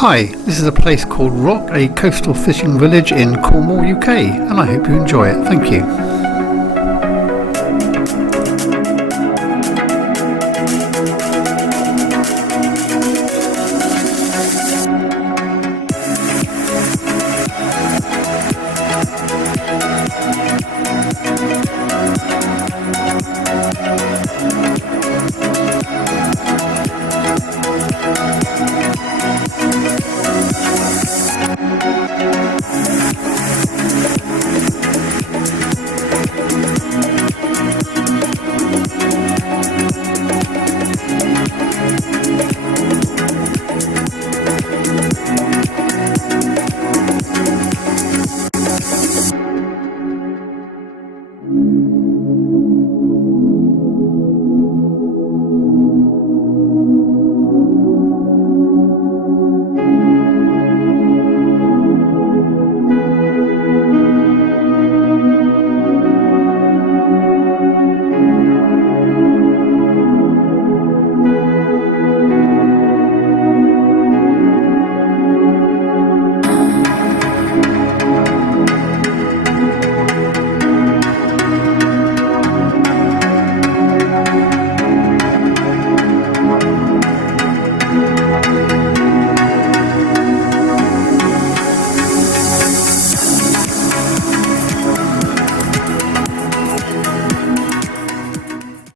Hi, this is a place called Rock, a coastal fishing village in Cornwall, UK, and I hope you enjoy it. Thank you.